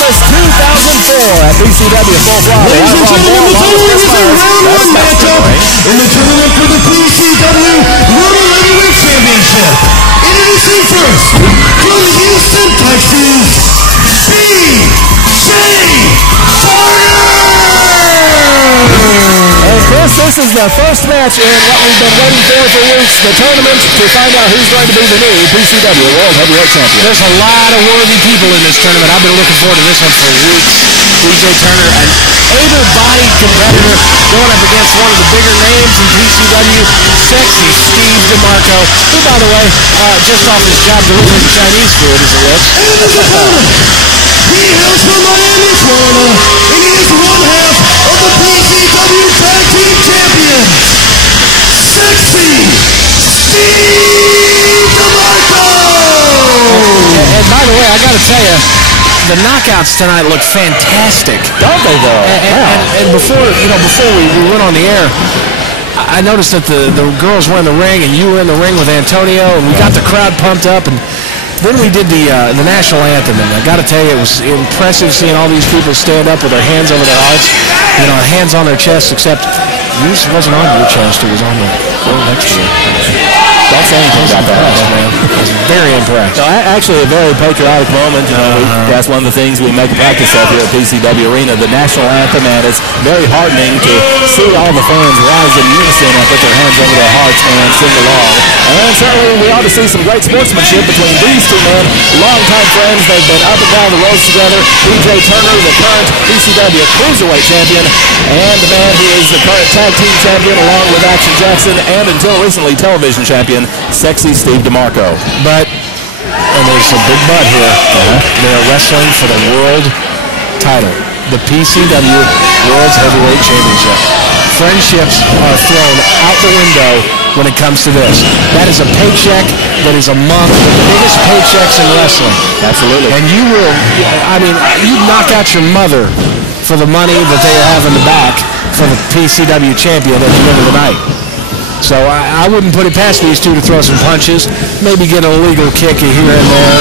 XXXMAS 2004 at PCW Full Throttle. Ladies and gentlemen, the following is a round one matchup in the tournament for the PCW World Heavyweight Championship. Introducing first, from Houston, Texas, BJ And Chris, this is the first match in what we've been waiting for weeks, the tournament, to find out who's going to be the new PCW World Heavyweight Champion. There's a lot of worthy people in this tournament. I've been looking forward to this one for weeks. BJ Turner, an able-bodied competitor, going up against one of the bigger names in PCW, sexy Steve DeMarco, who, by the way, just off his job delivering Chinese food, as it looks. And in his opponent, he hails from Miami, Florida, and he is one half of the PCW Tag Team Champions, Sexy Steve DeMarco! And by the way, I got to tell you, the knockouts tonight look fantastic. Don't they, though? And before we went on the air, I noticed that the girls were in the ring, and you were in the ring with Antonio, and we got the crowd pumped up, and then we did the national anthem, and I got to tell you, it was impressive seeing all these people stand up with their hands over their hearts, hands on their chests, except yours wasn't on your chest, it was on the girl next to you. Don't say anything about that, man. I was very impressed. So actually a very patriotic moment. That's one of the things we make a practice of here at PCW Arena, the national anthem, and it's very heartening to see all the fans rise in unison and put their hands over their hearts and sing along. And certainly we ought to see some great sportsmanship between these two men, longtime friends. They've been up and down the roads together. BJ Turner, the current PCW Cruiserweight Champion, and the man who is the current Tag Team Champion along with Action Jackson, and until recently Television Champion, Sexy Steve DeMarco. And there's a big but here. They're wrestling for the world title, the PCW World Heavyweight Championship. Friendships are thrown out the window when it comes to this. That is a paycheck that is among the biggest paychecks in wrestling. Absolutely. And you'd knock out your mother for the money that they have in the back for the PCW champion at the end of the night. So I wouldn't put it past these two to throw some punches, maybe get an illegal kick here and there,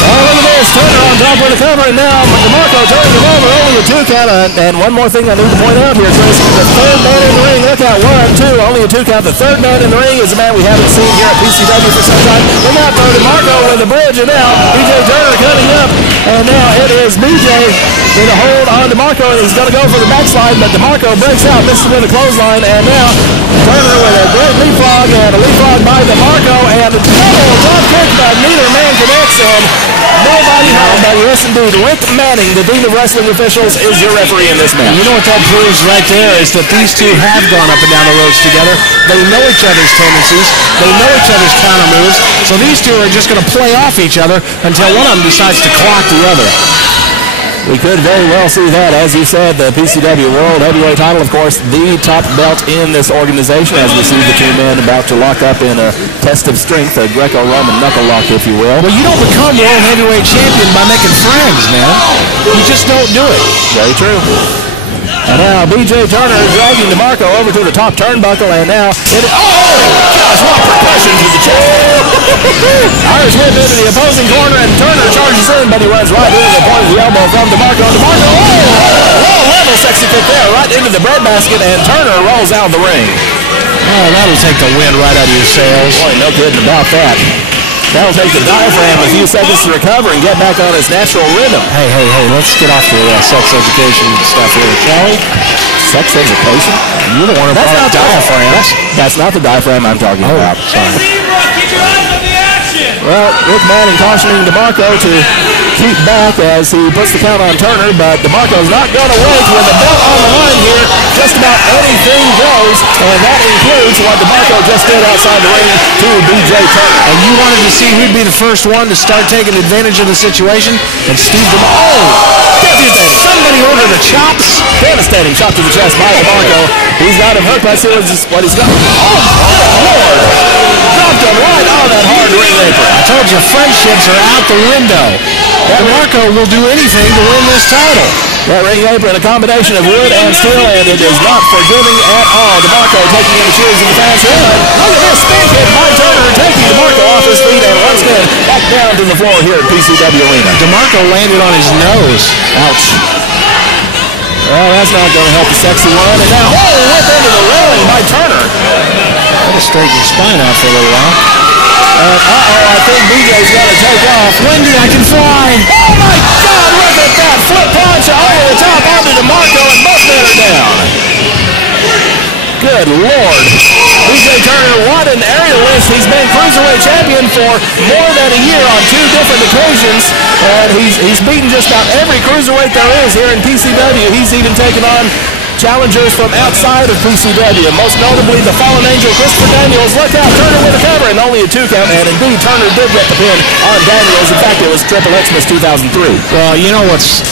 Oh, look at this. Turner on top of the cover, and now DeMarco turns him over the 2 count. And one more thing I need to point out here, Chris. The third man in the ring, look out, 1, 2, only a 2 count. The third man in the ring is a man we haven't seen here at PCW for some time. Look out for DeMarco with the bridge, and now BJ Turner cutting up. And now it is BJ with a hold on DeMarco, and he's going to go for the backslide, but DeMarco breaks out, misses with a clothesline, and now Turner with a great leapfrog, and a leapfrog by DeMarco, and a double drop kick, but neither man connects, and nobody home. But yes, indeed, Rick Manning, the Dean of Wrestling Officials, is your referee in this match. You know what that proves right there is that these two have gone up and down the roads together. They know each other's tendencies. They know each other's counter moves. So these two are just going to play off each other until one of them decides to clock the other. We could very well see that. As you said, the PCW World Heavyweight title, of course, the top belt in this organization, as we see the two men about to lock up in a test of strength, a Greco-Roman knuckle lock, if you will. Well, you don't become World Heavyweight Champion by making friends, man. You just don't do it. Very true. And now BJ Turner dragging DeMarco over to the top turnbuckle, and now gosh, what percussion to the chest. Irish whip into the opposing corner, and Turner charges in, but he runs right into the point of the elbow from DeMarco. DeMarco, low-level sexy kick there, right into the breadbasket, and Turner rolls out of the ring. Oh, that'll take the wind right out of your sails. Boy, no kidding about that. That'll take the diaphragm a few seconds to recover and get back on his natural rhythm. Hey, let's get off the sex education stuff here, shall we? Sex education? You don't want to call it diaphragm. That's not the diaphragm I'm talking about. Sorry. Keep your eyes on the action. Well, Rick Manning cautioning DeMarco to keep back as he puts the count on Turner, but DeMarco's not going to wait with the belt on the line here. Just about anything goes, and that includes what DeMarco just did outside the ring to BJ Turner. And you wanted to see who'd be the first one to start taking advantage of the situation, and Steve DeMarco. Somebody ordered a chops. Devastating chop to the chest by DeMarco. He's got him hurt. Let's see what he's got. Oh, Lord. Dropped him right on that hard ring apron. I told you, friendships are out the window. DeMarco will do anything to win this title. That ring apron, a combination of wood and steel, and it is not forgiving at all. DeMarco taking in the cheers of the fans. Look at this spin kick by Turner, taking DeMarco off his feet, and once again, back down to the floor here at PCW Arena. DeMarco landed on his nose. Ouch. Well, that's not going to help the sexy one. And now, whip into the railing by Turner. That'll straighten your spine out for a little while. I think BJ's got to take off. Wendy, I can fly. Oh, my God, look at that. Flip punch over the top onto DeMarco, and both men are down. Good Lord. BJ Turner, what an aerialist. He's been Cruiserweight champion for more than a year on 2 different occasions. And he's beaten just about every Cruiserweight there is here in PCW. He's even taken on challengers from outside of PCW, most notably the fallen angel Christopher Daniels. Look out, Turner with a cover and only a 2 count, and indeed Turner did get the pin on Daniels. In fact, it was XXXMAS 2003. Well, you know what's...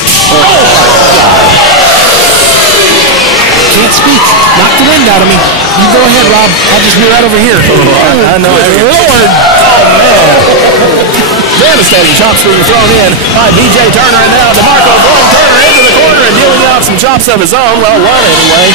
Can't speak. Knock the wind out of me. You go ahead, Rob. I'll just be right over here. I know. Lord. Oh, man. Devastating chops being thrown in by BJ Turner, and now DeMarco throwing Turner into the corner and dealing out some chops of his own. Well, one anyway.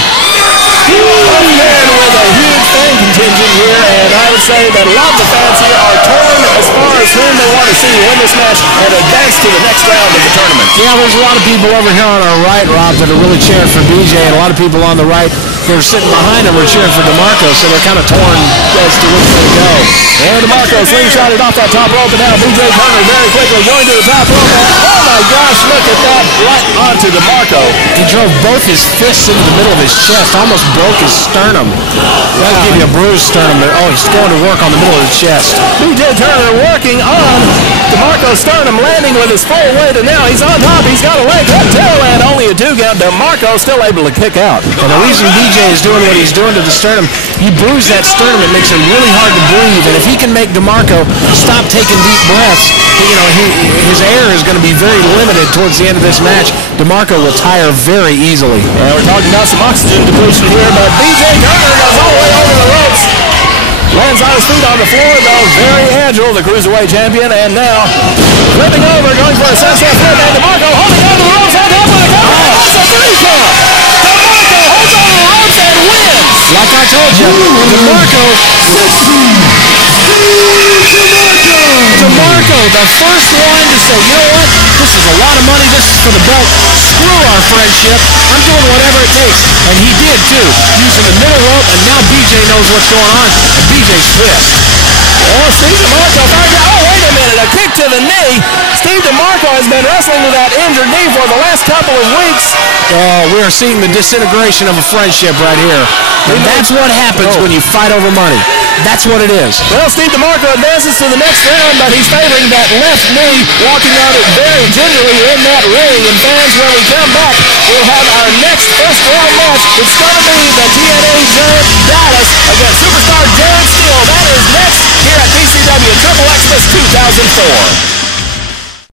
Both men with a huge fan contingent here, and I would say that a lot of the fans here are torn as far as whom they want to see win this match and advance to the next round of the tournament. Yeah, there's a lot of people over here on our right, Rob, that are really cheering for BJ, and a lot of people on the right that are sitting behind him are cheering for DeMarco, so they're kind of torn as to which way to go. And DeMarco slingshotted off that top rope, and now BJ Turner very quickly going to the top rope. Oh my gosh, look at that, right onto DeMarco. He drove both his fists into the middle of his chest, almost broke his sternum. That'll give you a bruised sternum. Oh, he's going to work on the middle of the chest. BJ Turner working on DeMarco's sternum, landing with his full weight, and now he's on top. He's got a leg hook too, and only a 2 count. DeMarco still able to kick out. And the reason BJ is doing what he's doing to the sternum, he bruised that sternum. It makes him really hard to breathe, and if he can make DeMarco stop taking deep breaths, his air is going to be very limited towards the end of this match. DeMarco will tire very easily. We're talking about some oxygen depletion here, but BJ Turner goes all the way over the ropes. Lands on his feet on the floor, though very agile, the Cruiserweight champion, and now flipping over, going for a sunset flip, and DeMarco holding on to the ropes on top of the cover. That's a 3 count. DeMarco holds on to the ropes and wins. Like I told you, DeMarco, the first one to say, you know what, this is a lot of money, this is for the belt, screw our friendship, I'm doing whatever it takes. And he did too, using the middle rope, and now BJ knows what's going on, and BJ's pissed. Well, Steve DeMarco finds out, oh, wait a minute, a kick to the knee. Steve DeMarco has been wrestling with that injured knee for the last couple of weeks. We are seeing the disintegration of a friendship right here. And that's what happens when you fight over money. That's what it is. Well, Steve DeMarco advances to the next round, but he's favoring that left knee, walking out it very gingerly in that ring. And fans, when we come back, we'll have our next first round match. It's going to be the TNA Giant Dallas against Superstar Jared